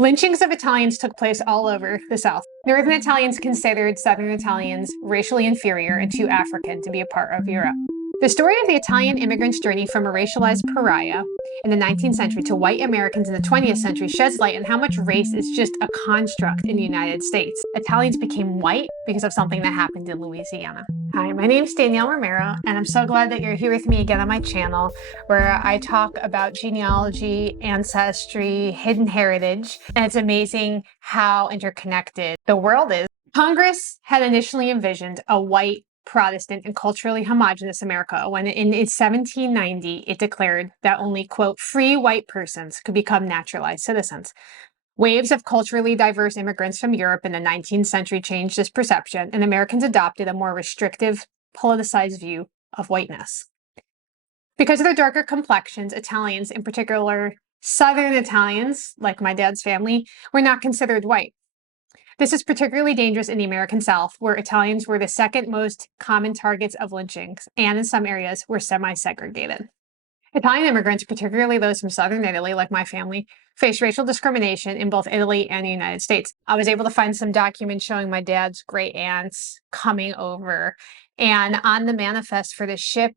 Lynchings of Italians took place all over the South. Northern Italians considered Southern Italians racially inferior and too African to be a part of Europe. The story of the Italian immigrants' journey from a racialized pariah in the 19th century to white Americans in the 20th century sheds light on how much race is just a construct in the United States. Italians became white because of something that happened in Louisiana. Hi, my name is Danielle Romero, and I'm so glad that you're here with me again on my channel, where I talk about genealogy, ancestry, hidden heritage, and it's amazing how interconnected the world is. Congress had initially envisioned a white, Protestant, and culturally homogenous America when in 1790 it declared that only, quote, free white persons could become naturalized citizens. Waves of culturally diverse immigrants from Europe in the 19th century changed this perception, and Americans adopted a more restrictive, politicized view of whiteness. Because of their darker complexions, Italians, in particular Southern Italians, like my dad's family, were not considered white. This is particularly dangerous in the American South, where Italians were the second most common targets of lynchings, and in some areas were semi-segregated. Italian immigrants, particularly those from Southern Italy, like my family, faced racial discrimination in both Italy and the United States. I was able to find some documents showing my dad's great aunts coming over, and on the manifest for the ship,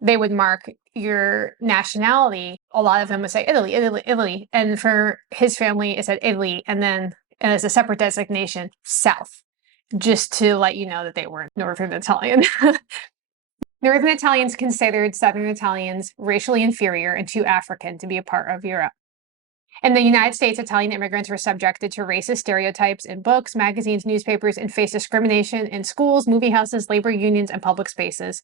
they would mark your nationality. A lot of them would say Italy, Italy, Italy, and for his family, it said Italy, and then as a separate designation, South, just to let you know that they weren't Northern Italian. Northern Italians considered Southern Italians racially inferior and too African to be a part of Europe. In the United States, Italian immigrants were subjected to racist stereotypes in books, magazines, newspapers, and faced discrimination in schools, movie houses, labor unions, and public spaces.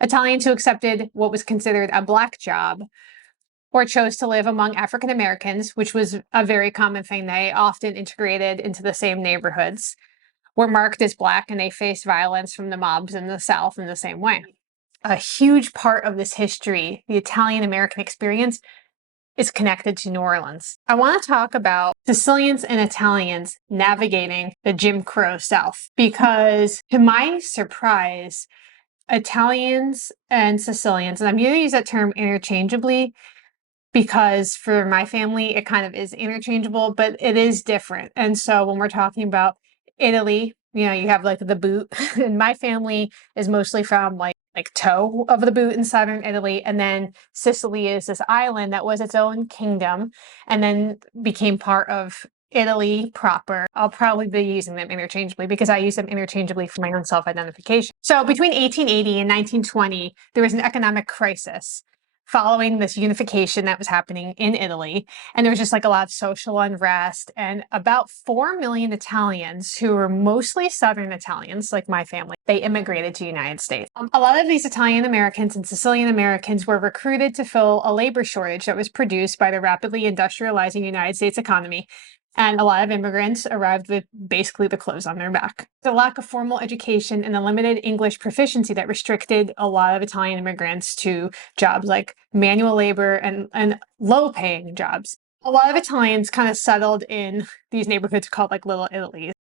Italians who accepted what was considered a black job or chose to live among African Americans, which was a very common thing. They often integrated into the same neighborhoods, were marked as black, and they faced violence from the mobs in the South in the same way. A huge part of this history, the Italian-American experience, is connected to New Orleans. I want to talk about Sicilians and Italians navigating the Jim Crow South, because to my surprise, Italians and Sicilians, and I'm going to use that term interchangeably, because for my family, it kind of is interchangeable, but it is different. And so when we're talking about Italy, you know, you have like the boot, and my family is mostly from like toe of the boot in southern Italy. And then Sicily is this island that was its own kingdom and then became part of Italy proper. I'll probably be using them interchangeably because I use them interchangeably for my own self-identification. So between 1880 and 1920, there was an economic crisis following this unification that was happening in Italy. And there was just like a lot of social unrest, and about 4 million Italians, who were mostly Southern Italians, like my family, they immigrated to the United States. A lot of these Italian Americans and Sicilian Americans were recruited to fill a labor shortage that was produced by the rapidly industrializing United States economy. And a lot of immigrants arrived with basically the clothes on their back. The lack of formal education and the limited English proficiency that restricted a lot of Italian immigrants to jobs like manual labor and low-paying jobs. A lot of Italians kind of settled in these neighborhoods called like Little Italy.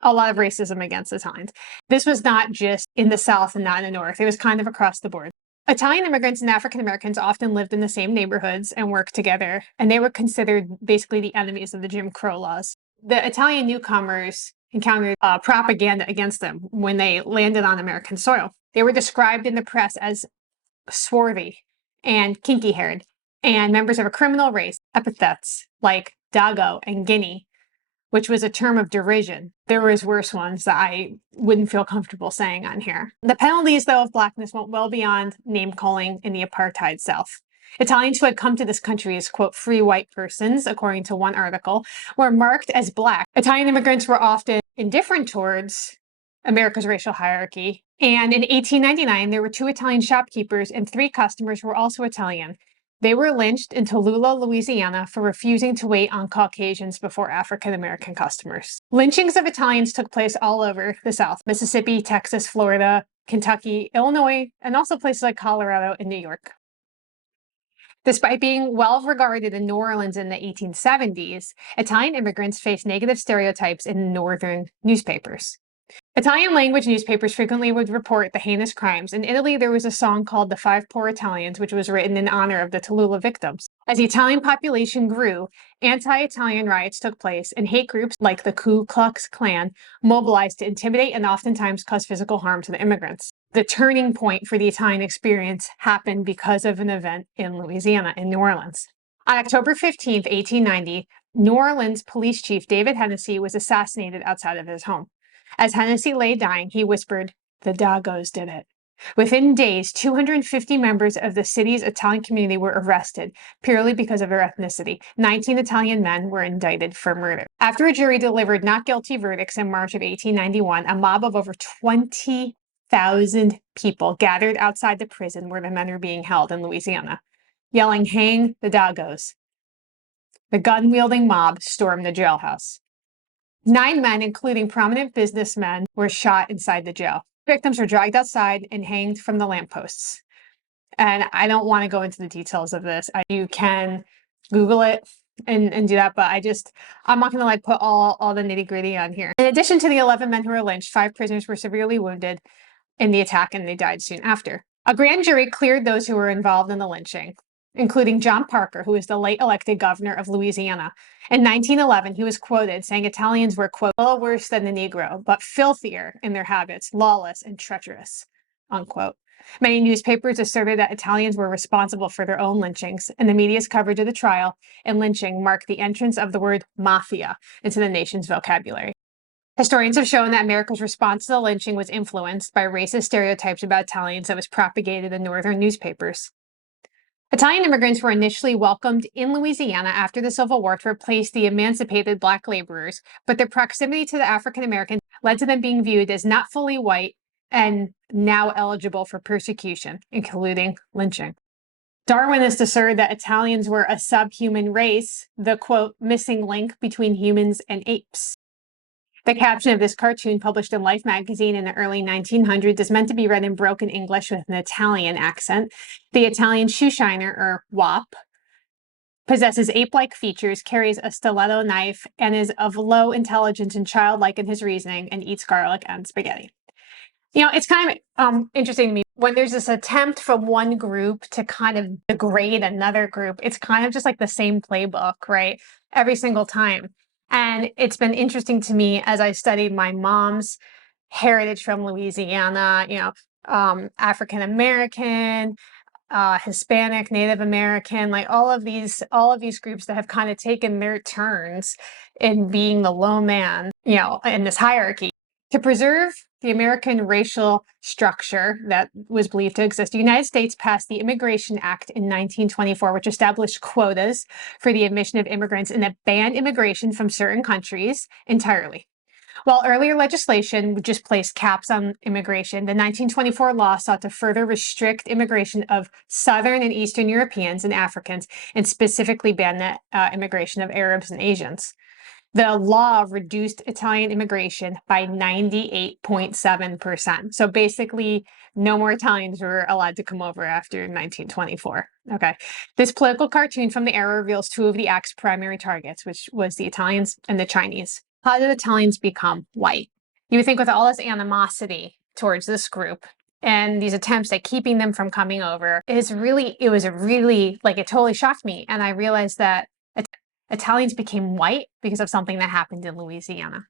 A lot of racism against Italians. This was not just in the South and not in the North. It was kind of across the board. Italian immigrants and African Americans often lived in the same neighborhoods and worked together, and they were considered basically the enemies of the Jim Crow laws. The Italian newcomers encountered propaganda against them when they landed on American soil. They were described in the press as swarthy and kinky-haired and members of a criminal race. Epithets like Dago and Guinea, which was a term of derision. There was worse ones that I wouldn't feel comfortable saying on here. The penalties, though, of blackness went well beyond name-calling in the apartheid South. Italians who had come to this country as, quote, free white persons, according to one article, were marked as black. Italian immigrants were often indifferent towards America's racial hierarchy. And in 1899, there were 2 Italian shopkeepers and 3 customers who were also Italian. They were lynched in Tallulah, Louisiana, for refusing to wait on Caucasians before African-American customers. Lynchings of Italians took place all over the South: Mississippi, Texas, Florida, Kentucky, Illinois, and also places like Colorado and New York. Despite being well regarded in New Orleans in the 1870s, Italian immigrants faced negative stereotypes in northern newspapers. Italian language newspapers frequently would report the heinous crimes. In Italy, there was a song called The Five Poor Italians, which was written in honor of the Tallulah victims. As the Italian population grew, anti-Italian riots took place, and hate groups like the Ku Klux Klan mobilized to intimidate and oftentimes cause physical harm to the immigrants. The turning point for the Italian experience happened because of an event in Louisiana, in New Orleans. On October 15th, 1890, New Orleans police chief David Hennessy was assassinated outside of his home. As Hennessy lay dying, he whispered, "The Dagos did it." Within days, 250 members of the city's Italian community were arrested purely because of their ethnicity. 19 Italian men were indicted for murder. After a jury delivered not guilty verdicts in March of 1891, a mob of over 20,000 people gathered outside the prison where the men were being held in Louisiana, yelling, "Hang the Dagos." The gun-wielding mob stormed the jailhouse. 9 men, including prominent businessmen, were shot inside the jail. Victims were dragged outside and hanged from the lampposts. And I don't want to go into the details of this. You can Google it and do that, but I'm not going to put all the nitty gritty on here. In addition to the 11 men who were lynched, 5 prisoners were severely wounded in the attack and they died soon after. A grand jury cleared those who were involved in the lynching, including John Parker, who was the late elected governor of Louisiana. In 1911, he was quoted saying Italians were, quote, "little worse than the Negro, but filthier in their habits, lawless and treacherous," unquote. Many newspapers asserted that Italians were responsible for their own lynchings, and the media's coverage of the trial and lynching marked the entrance of the word mafia into the nation's vocabulary. Historians have shown that America's response to the lynching was influenced by racist stereotypes about Italians that was propagated in northern newspapers. Italian immigrants were initially welcomed in Louisiana after the Civil War to replace the emancipated Black laborers, but their proximity to the African Americans led to them being viewed as not fully white and now eligible for persecution, including lynching. Darwinists asserted that Italians were a subhuman race, the, quote, "missing link between humans and apes." The caption of this cartoon, published in Life magazine in the early 1900s, is meant to be read in broken English with an Italian accent. The Italian shoeshiner, or WAP, possesses ape-like features, carries a stiletto knife, and is of low intelligence and childlike in his reasoning, and eats garlic and spaghetti. It's kind of interesting to me when there's this attempt from one group to kind of degrade another group. It's kind of just like the same playbook, right? Every single time. And it's been interesting to me as I studied my mom's heritage from Louisiana, African American, Hispanic, Native American, all of these groups that have kind of taken their turns in being the low man, in this hierarchy. To preserve the American racial structure that was believed to exist, the United States passed the Immigration Act in 1924, which established quotas for the admission of immigrants and that banned immigration from certain countries entirely. While earlier legislation just placed caps on immigration, the 1924 law sought to further restrict immigration of Southern and Eastern Europeans and Africans, and specifically ban the immigration of Arabs and Asians. The law reduced Italian immigration by 98.7%. So basically, no more Italians were allowed to come over after 1924. Okay. This political cartoon from the era reveals 2 of the act's primary targets, which was the Italians and the Chinese. How did Italians become white? You would think with all this animosity towards this group and these attempts at keeping them from coming over, it totally shocked me. And I realized that Italians became white because of something that happened in Louisiana.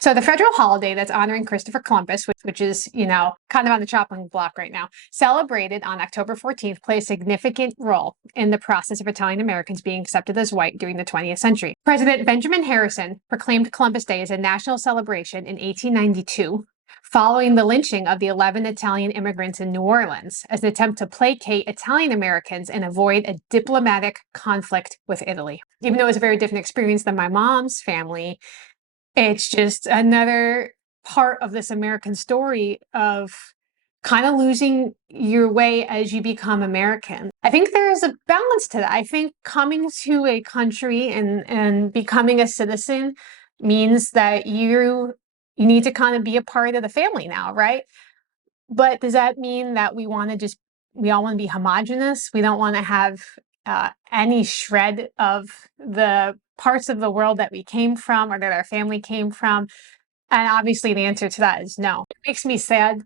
So the federal holiday that's honoring Christopher Columbus, which is, kind of on the chopping block right now, celebrated on October 14th, played a significant role in the process of Italian Americans being accepted as white during the 20th century. President Benjamin Harrison proclaimed Columbus Day as a national celebration in 1892, following the lynching of the 11 Italian immigrants in New Orleans as an attempt to placate Italian Americans and avoid a diplomatic conflict with Italy. Even though it was a very different experience than my mom's family, it's just another part of this American story of kind of losing your way as you become American. I think there's a balance to that. I think coming to a country and becoming a citizen means that you need to kind of be a part of the family now, right? But does that mean that we all want to be homogenous? We don't want to have any shred of the parts of the world that we came from or that our family came from And obviously the answer to that is no. It makes me sad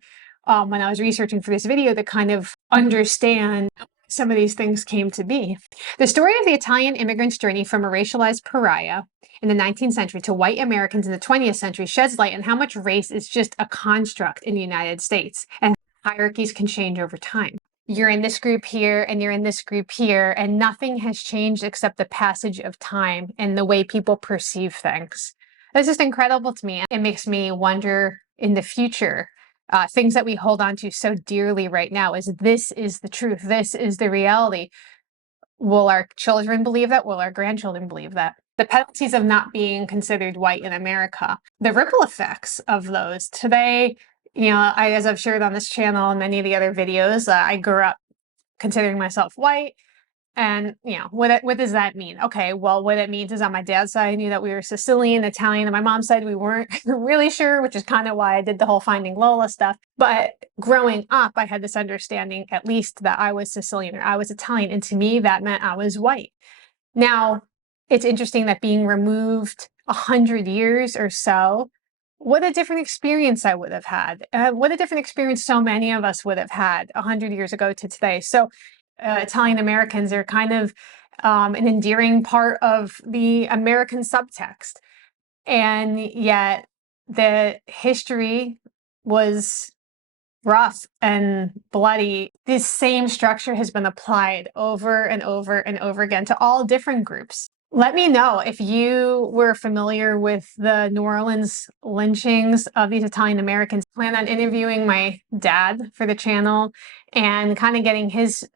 when I was researching for this video to kind of understand some of these things came to be. The story of the Italian immigrants' journey from a racialized pariah in the 19th century to white Americans in the 20th century sheds light on how much race is just a construct in the United States and hierarchies can change over time. You're in this group here and you're in this group here, and nothing has changed except the passage of time and the way people perceive things. That's just incredible to me. It makes me wonder in the future, things that we hold on to so dearly right now is this is the truth. This is the reality. Will our children believe that? Will our grandchildren believe that? The penalties of not being considered white in America, the ripple effects of those. Today, as I've shared on this channel and many of the other videos, I grew up considering myself white. And, what does that mean? Okay, well, what it means is on my dad's side, I knew that we were Sicilian, Italian, and my mom's side, we weren't really sure, which is kind of why I did the whole Finding Lola stuff. But growing up, I had this understanding, at least, that I was Sicilian or I was Italian. And to me, that meant I was white. Now, it's interesting that being removed 100 years or so, what a different experience I would have had. What a different experience so many of us would have had 100 years ago to today. So Italian Americans are kind of an endearing part of the American subtext. And yet the history was rough and bloody. This same structure has been applied over and over and over again to all different groups. Let me know if you were familiar with the New Orleans lynchings of these Italian Americans. I plan on interviewing my dad for the channel and kind of getting his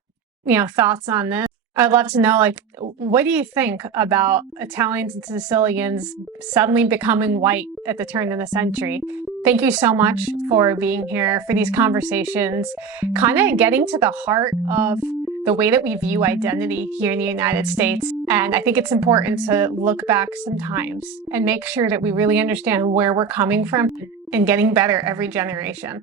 thoughts on this. I'd love to know, what do you think about Italians and Sicilians suddenly becoming white at the turn of the century? Thank you so much for being here, for these conversations, kind of getting to the heart of the way that we view identity here in the United States. And I think it's important to look back sometimes and make sure that we really understand where we're coming from and getting better every generation.